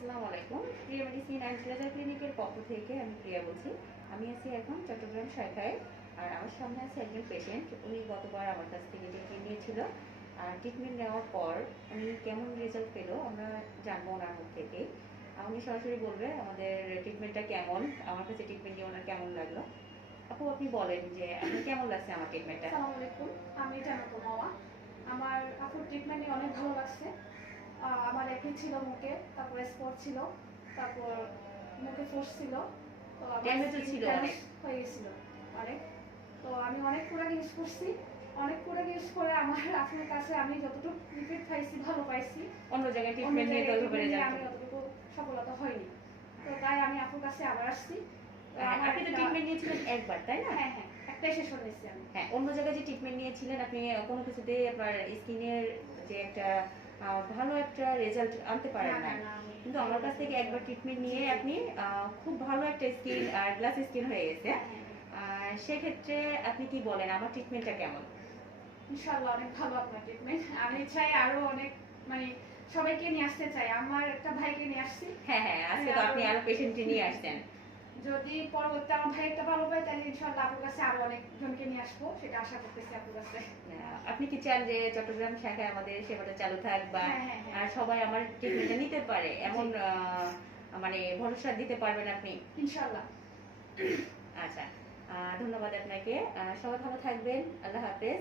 আসসালামু আলাইকুম। প্রিয়া medicine and laser ক্লিনিকের পক্ষ থেকে আমি প্রিয়া বলছি। আমি আছি এখন চট্টগ্রাম শাখায়। আর আমার সামনে আছে একজন পেশেন্ট। উনি গতবার আমার কাছ থেকে ট্রিটমেন্ট নিয়েছিল। আর ট্রিটমেন্ট নেওয়ার পর উনি কেমন রেজাল্ট পেলো আমরা জানবো ওনার মুখ থেকেই। উনি সরাসরি বলবে আমাদের ট্রিটমেন্টটা কেমন, আমার কাছে ট্রিটমেন্ট নিয়ে ওনার কেমন লাগলো। আপু আপনি বলেন যে আপনার কেমন লাগছে আমার ট্রিটমেন্টটা? আসসালামু আলাইকুম। আমি জান্নাতুল মাওয়া। আমার আপুর ট্রিটমেন্ট নিয়ে অনেক ভালো লাগছে। আমার একই ছিল মুখে, তারপরে স্পট ছিল, তারপর মুখে ফোস ছিল, তো আমার ড্যামেজও স্কিন ছিল ড্যামেজ অনেক। হয়ে গেছিল অনেক। তো আমি অনেক প্রোডাক্ট ইউজ করছি। অনেক প্রোডাক্ট ইউজ করে আমার আপনার কাছে আমি যতটুকু রিপিট পাইছি, ভালো পাইছি। অন্য জায়গায় অন্য ট্রিটমেন্ট নিয়ে তো জায়গায় ওইভাবে ট্রিটমেন্ট নিয়ে রেজাল্ট। আমি অতটুকু সফলতা হয়নি। তো তাই আমি আপুর কাছে আবার আসছি। তো আমার আপনি তো একটা ট্রিটমেন্ট নিয়েছিলেন একবার, তাই না? হ্যাঁ, হ্যাঁ, একটাই সেশন নিয়েছি আমি। হ্যাঁ, অন্য জায়গায় যে ট্রিটমেন্ট নিয়েছিলেন আপনি কোনো কিছুতে আপনার স্কিনের যে একটা ভালো একটা রেজাল্ট আনতে না, পারেন না, নাই। না, আমি কিন্তু আমার কাছ থেকে একবার ট্রিটমেন্ট জি, নিয়ে জি। আপনি খুব ভালো একটা স্কিন আর গ্লাস স্কিন হয়ে গেছে। হ্যাঁ, হ্যাঁ, হ্যাঁ। আর সেক্ষেত্রে আপনি কি বলেন আমার ট্রিটমেন্টটা কেমন? ইনশাআল্লাহ অনেক ভালো আপনার ট্রিটমেন্ট। আমি চাই আরো অনেক, মানে সবাইকে নিয়ে আসতে চাই। আমার একটা ভাইকে নিয়ে আসছি। হ্যাঁ হ্যাঁ, আজকে তো আপনি আরো পেশেন্ট নিয়ে আসছেন। যদি পরবর্তীতে আমার ভাই একটা ভালো পাই তাহলে ইনশাআল্লাহ আপনার কাছে আরো অনেকজনকে নিয়ে আসবো, সেটা আশা করতেছি আপনার কাছে। আপনি কি চান যে চট্টগ্রাম শাখায় আমাদের সেবাটা চালু থাক বা হ্যাঁ, হ্যাঁ, হ্যাঁ। সবাই আমার ট্রিটমেন্টটা নিতে পারে এমন জি। মানে ভরসা দিতে পারবেন আপনি? ইনশাআল্লাহ। আচ্ছা, ধন্যবাদ আপনাকে। সবাই ভালো থাকবেন। আল্লাহ হাফেজ।